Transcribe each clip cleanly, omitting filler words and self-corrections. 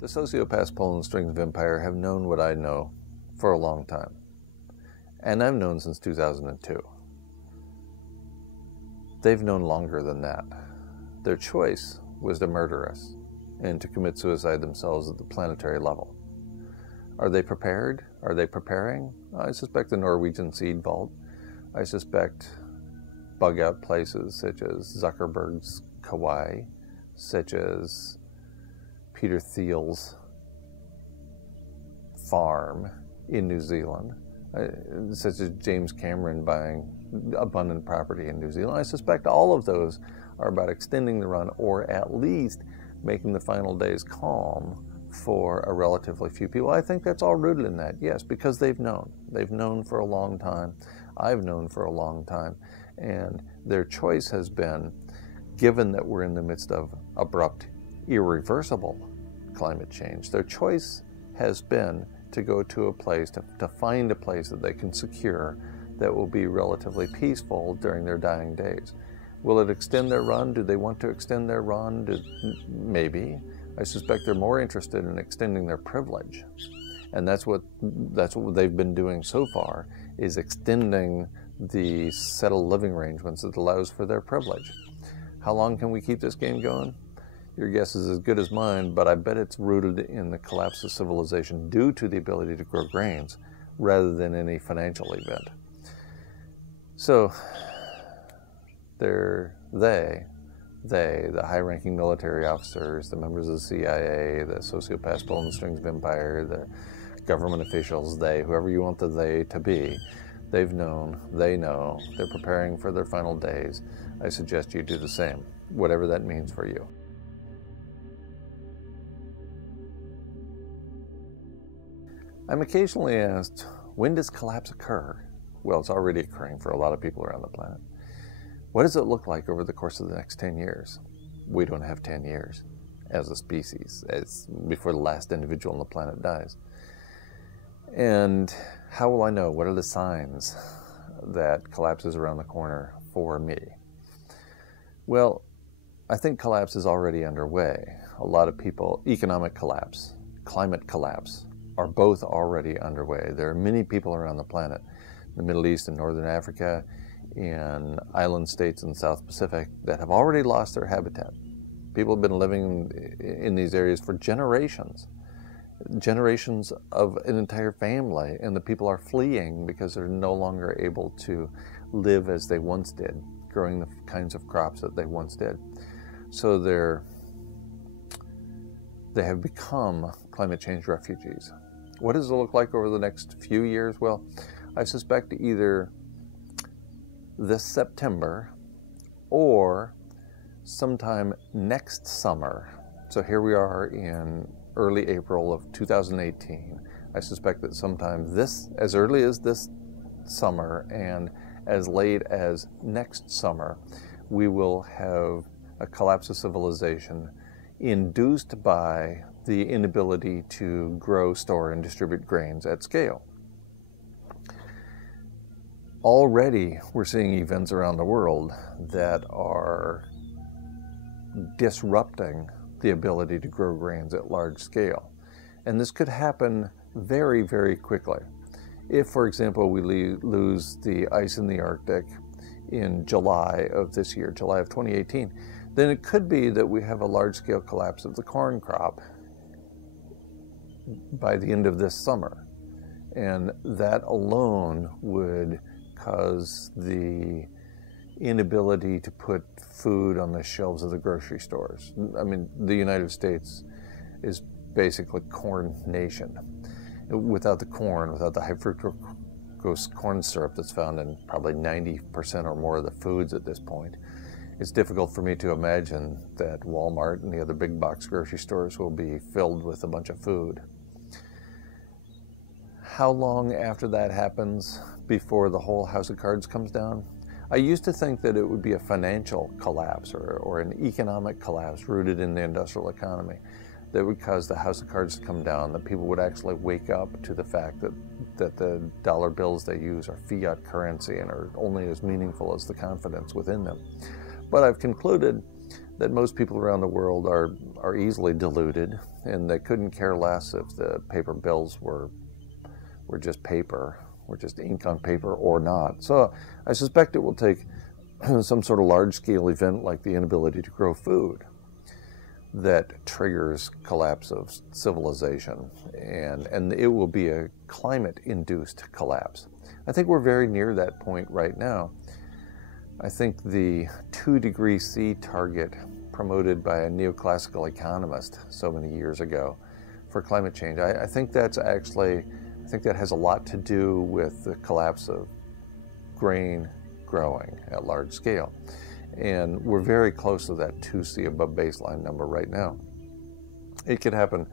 The sociopaths pulling the strings of empire have known what I know for a long time. And I've known since 2002. They've known longer than that. Their choice was to murder us and to commit suicide themselves at the planetary level. Are they prepared? Are they preparing? I suspect the Norwegian seed vault. I suspect bug-out places such as Zuckerberg's Kauai, such as Peter Thiel's farm in New Zealand, such as James Cameron buying abundant property in New Zealand. I suspect all of those are about extending the run, or at least making the final days calm for a relatively few people. I think that's all rooted in that, yes, because they've known. They've known for a long time. I've known for a long time. And their choice has been, given that we're in the midst of abrupt, irreversible climate change, their choice has been to go to a place, to find a place that they can secure that will be relatively peaceful during their dying days. Will it extend their run? Do they want to extend their run? Maybe. I suspect they're more interested in extending their privilege. And that's what they've been doing so far, is extending the settled living arrangements that allows for their privilege. How long can we keep this game going? Your guess is as good as mine, but I bet it's rooted in the collapse of civilization due to the ability to grow grains rather than any financial event. So, the high-ranking military officers, the members of the CIA, the sociopaths pulling the strings of empire, the government officials, whoever you want the they to be, they've known, they know, they're preparing for their final days. I suggest you do the same, whatever that means for you. I'm occasionally asked, when does collapse occur? Well, it's already occurring for a lot of people around the planet. What does it look like over the course of the next 10 years? We don't have 10 years as a species, before the last individual on the planet dies. And how will I know? What are the signs that collapse is around the corner for me? Well, I think collapse is already underway. A lot of people, economic collapse, climate collapse, are both already underway. There are many people around the planet, the Middle East and Northern Africa, in island states in the South Pacific, that have already lost their habitat. People have been living in these areas for generations of an entire family, and the people are fleeing because they're no longer able to live as they once did, growing the kinds of crops that they once did. So they have become climate change refugees. What does it look like over the next few years? Well, I suspect either this September or sometime next summer. So here we are in early April of 2018. I suspect that sometime as early as this summer and as late as next summer, we will have a collapse of civilization induced by the inability to grow, store, and distribute grains at scale. Already, we're seeing events around the world that are disrupting the ability to grow grains at large scale. And this could happen very, very quickly. If, for example, we lose the ice in the Arctic in July of this year, July of 2018, then it could be that we have a large-scale collapse of the corn crop by the end of this summer. And that alone would cause the inability to put food on the shelves of the grocery stores. I mean, the United States is basically corn nation. Without the corn, without the high fructose corn syrup that's found in probably 90% or more of the foods at this point, it's difficult for me to imagine that Walmart and the other big box grocery stores will be filled with a bunch of food. How long after that happens before the whole house of cards comes down? I used to think that it would be a financial collapse or an economic collapse rooted in the industrial economy that would cause the house of cards to come down, that people would actually wake up to the fact that the dollar bills they use are fiat currency and are only as meaningful as the confidence within them. But I've concluded that most people around the world are easily deluded, and they couldn't care less if the paper bills were just paper, or just ink on paper or not. So I suspect it will take some sort of large-scale event like the inability to grow food that triggers collapse of civilization, and it will be a climate-induced collapse. I think we're very near that point right now. I think the 2 degrees C target promoted by a neoclassical economist so many years ago for climate change, I think that has a lot to do with the collapse of grain growing at large scale. And we're very close to that 2C above baseline number right now. It could happen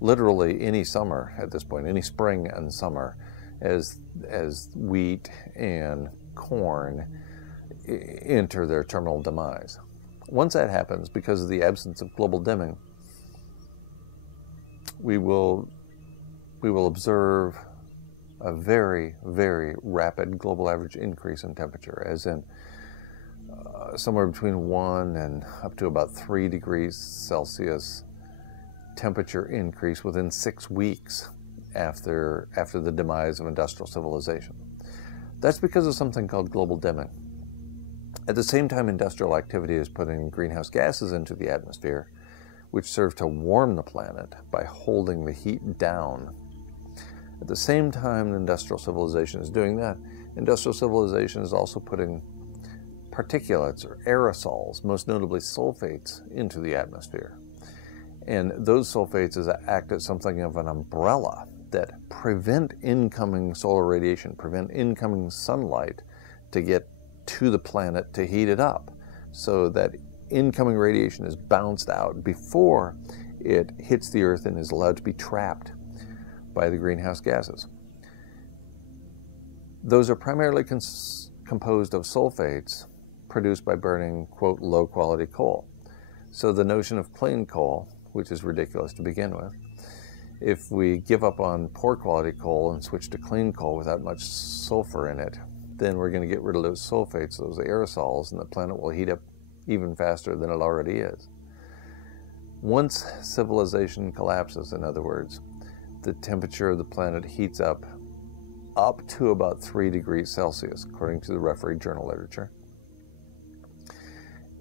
literally any summer at this point, any spring and summer, as wheat and corn enter their terminal demise. Once that happens, because of the absence of global dimming, we will observe a very, very rapid global average increase in temperature, as in somewhere between 1 and up to about 3 degrees Celsius temperature increase within 6 weeks after the demise of industrial civilization. That's because of something called global dimming. At the same time, industrial activity is putting greenhouse gases into the atmosphere, which serve to warm the planet by holding the heat down. At the same time industrial civilization is doing that, industrial civilization is also putting particulates or aerosols, most notably sulfates, into the atmosphere. And those sulfates act as something of an umbrella that prevent incoming solar radiation, prevent incoming sunlight to get to the planet to heat it up, so that incoming radiation is bounced out before it hits the Earth and is allowed to be trapped by the greenhouse gases. Those are primarily composed of sulfates produced by burning, quote, low-quality coal. So the notion of clean coal, which is ridiculous to begin with, if we give up on poor-quality coal and switch to clean coal without much sulfur in it, then we're going to get rid of those sulfates, those aerosols, and the planet will heat up even faster than it already is. Once civilization collapses, in other words, the temperature of the planet heats up to about 3 degrees Celsius, according to the refereed journal literature.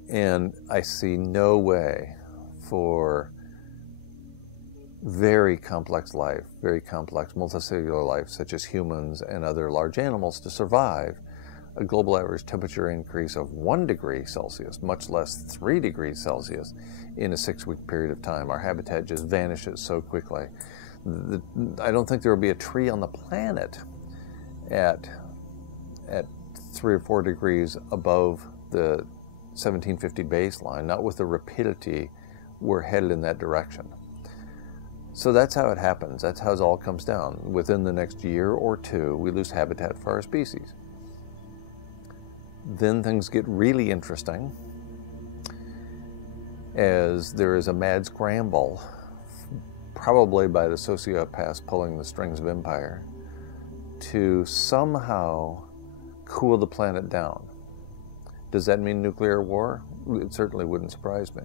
And I see no way for very complex life, very complex multicellular life, such as humans and other large animals, to survive a global average temperature increase of 1 degree Celsius, much less 3 degrees Celsius, in a 6-week period of time. Our habitat just vanishes so quickly. I don't think there will be a tree on the planet at 3 or 4 degrees above the 1750 baseline, not with the rapidity we're headed in that direction. So that's how it happens. That's how it all comes down. Within the next year or two, we lose habitat for our species. Then things get really interesting, as there is a mad scramble, probably by the sociopaths pulling the strings of empire, to somehow cool the planet down. Does that mean nuclear war? It certainly wouldn't surprise me.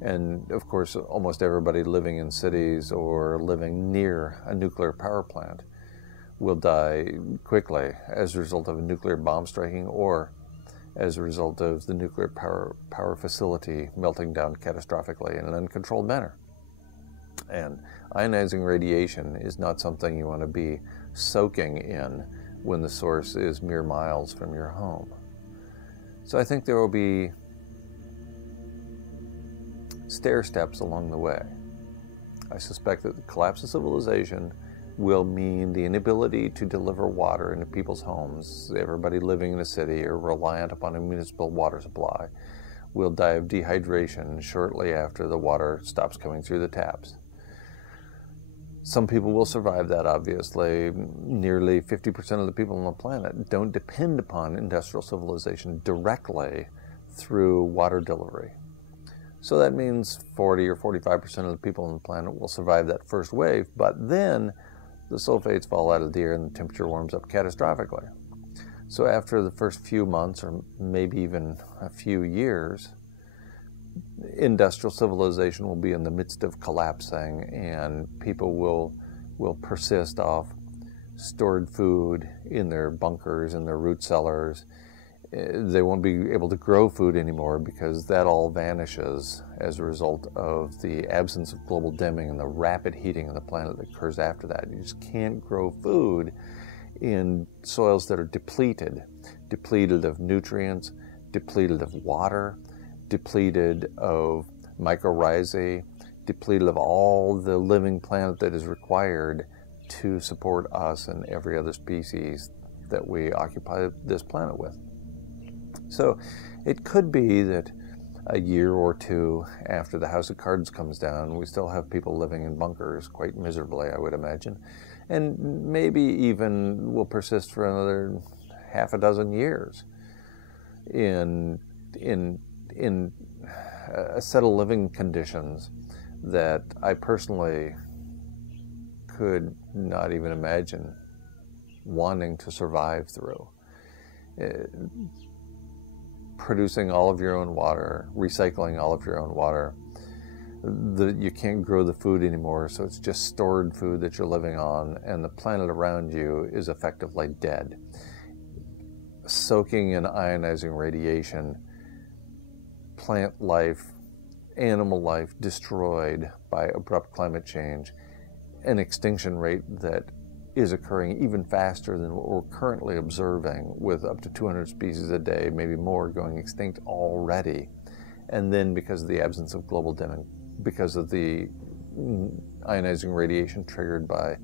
And of course, almost everybody living in cities or living near a nuclear power plant will die quickly as a result of a nuclear bomb striking, or as a result of the nuclear power facility melting down catastrophically in an uncontrolled manner. And ionizing radiation is not something you want to be soaking in when the source is mere miles from your home. So I think there will be stair steps along the way. I suspect that the collapse of civilization will mean the inability to deliver water into people's homes. Everybody living in a city or reliant upon a municipal water supply will die of dehydration shortly after the water stops coming through the taps. Some people will survive that, obviously. Nearly 50% of the people on the planet don't depend upon industrial civilization directly through water delivery. So that means 40 or 45% of the people on the planet will survive that first wave, but then the sulfates fall out of the air and the temperature warms up catastrophically. So after the first few months, or maybe even a few years, industrial civilization will be in the midst of collapsing, and people will persist off stored food in their bunkers, in their root cellars. They won't be able to grow food anymore because that all vanishes as a result of the absence of global dimming and the rapid heating of the planet that occurs after that. You just can't grow food in soils that are depleted of nutrients, depleted of water, depleted of mycorrhizae, depleted of all the living planet that is required to support us and every other species that we occupy this planet with. So it could be that a year or two after the House of Cards comes down, we still have people living in bunkers quite miserably, I would imagine, and maybe even will persist for another half a dozen years in a set of living conditions that I personally could not even imagine wanting to survive through. Producing all of your own water, recycling all of your own water. You can't grow the food anymore, so it's just stored food that you're living on, and the planet around you is effectively dead. Soaking in ionizing radiation, plant life, animal life destroyed by abrupt climate change, an extinction rate that is occurring even faster than what we're currently observing, with up to 200 species a day, maybe more, going extinct already. And then because of the absence of global dimming, because of the ionizing radiation triggered by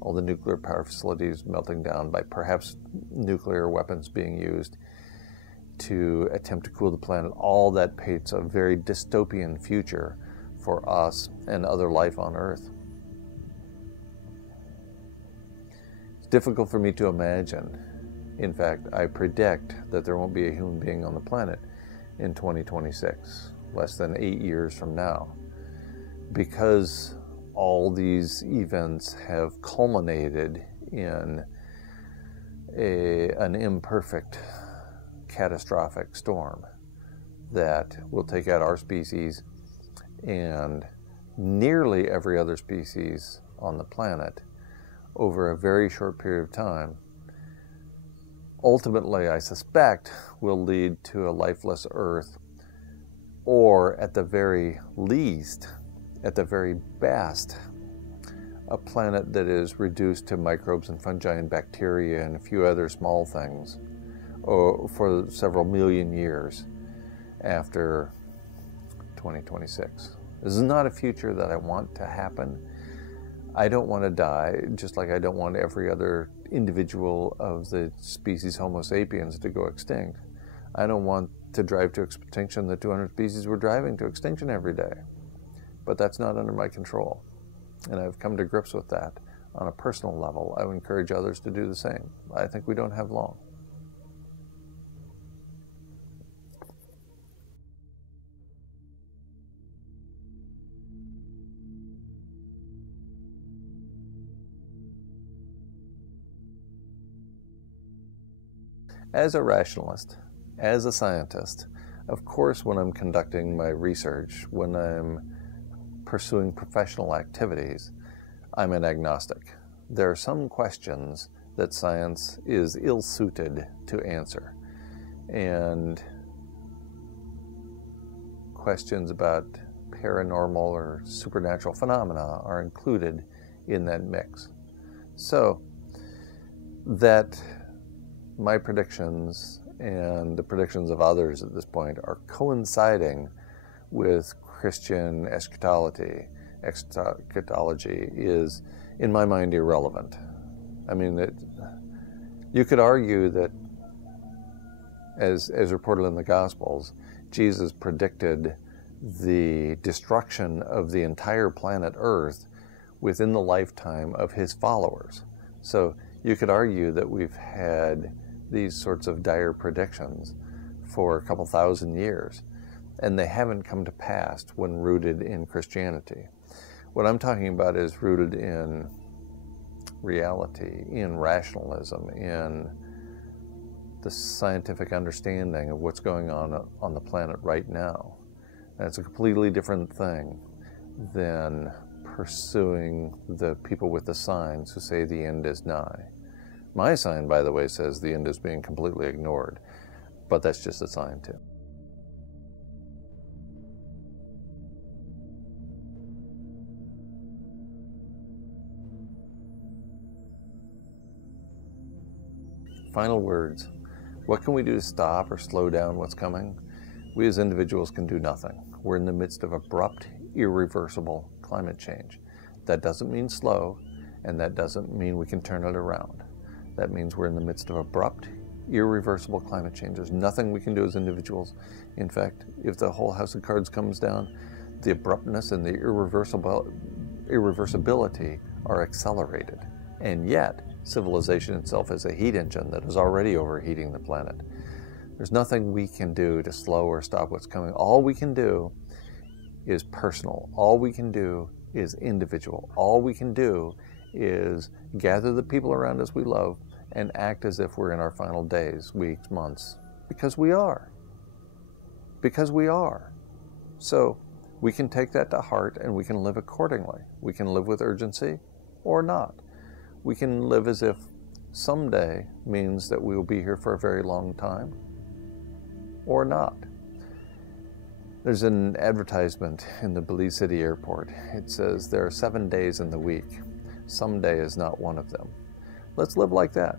all the nuclear power facilities melting down, by perhaps nuclear weapons being used to attempt to cool the planet, all that paints a very dystopian future for us and other life on Earth. It's difficult for me to imagine. In fact, I predict that there won't be a human being on the planet in 2026, less than 8 years from now, because all these events have culminated in an imperfect, catastrophic storm that will take out our species and nearly every other species on the planet over a very short period of time. Ultimately, I suspect, will lead to a lifeless Earth, or at the very least, at the very best, a planet that is reduced to microbes and fungi and bacteria and a few other small things for several million years after 2026. This is not a future that I want to happen. I don't want to die, just like I don't want every other individual of the species Homo sapiens to go extinct. I don't want to drive to extinction the 200 species we're driving to extinction every day. But that's not under my control. And I've come to grips with that on a personal level. I would encourage others to do the same. I think we don't have long. As a rationalist, as a scientist, of course, when I'm conducting my research, when I'm pursuing professional activities, I'm an agnostic. There are some questions that science is ill-suited to answer, and questions about paranormal or supernatural phenomena are included in that mix. So that my predictions and the predictions of others at this point are coinciding with Christian eschatology. Eschatology is, in my mind, irrelevant. I mean, you could argue that, as reported in the Gospels, Jesus predicted the destruction of the entire planet Earth within the lifetime of his followers. So you could argue that we've had these sorts of dire predictions for a couple thousand years, and they haven't come to pass when rooted in Christianity. What I'm talking about is rooted in reality, in rationalism, in the scientific understanding of what's going on the planet right now. That's a completely different thing than pursuing the people with the signs who say the end is nigh. My sign, by the way, says the end is being completely ignored, but that's just a sign too. Final words. What can we do to stop or slow down what's coming? We as individuals can do nothing. We're in the midst of abrupt, irreversible climate change. That doesn't mean slow, and that doesn't mean we can turn it around. That means we're in the midst of abrupt, irreversible climate change. There's nothing we can do as individuals. In fact, if the whole house of cards comes down, the abruptness and the irreversibility are accelerated. And yet, civilization itself is a heat engine that is already overheating the planet. There's nothing we can do to slow or stop what's coming. All we can do is personal. All we can do is individual. All we can do is gather the people around us we love and act as if we're in our final days, weeks, months, because we are. Because we are. So we can take that to heart and we can live accordingly. We can live with urgency or not. We can live as if someday means that we will be here for a very long time or not. There's an advertisement in the Belize City airport. It says there are 7 days in the week. Someday is not one of them. Let's live like that.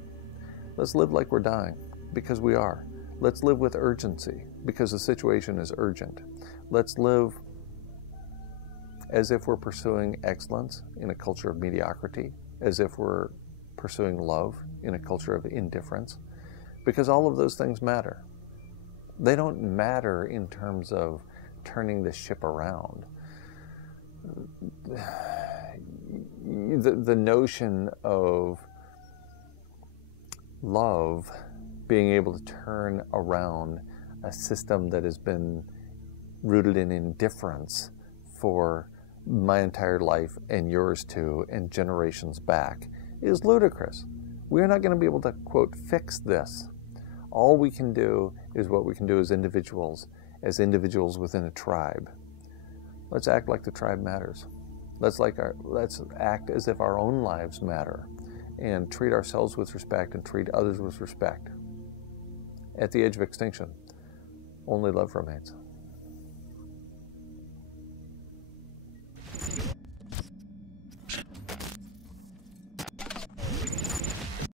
Let's live like we're dying, because we are. Let's live with urgency, because the situation is urgent. Let's live as if we're pursuing excellence in a culture of mediocrity, as if we're pursuing love in a culture of indifference, because all of those things matter. They don't matter in terms of turning the ship around. The notion of love being able to turn around a system that has been rooted in indifference for my entire life and yours too, and generations back, is ludicrous. We're not going to be able to, quote, fix this. All we can do is what we can do as individuals within a tribe. Let's act like the tribe matters. Let's act as if our own lives matter, and treat ourselves with respect and treat others with respect. At the edge of extinction, only love remains.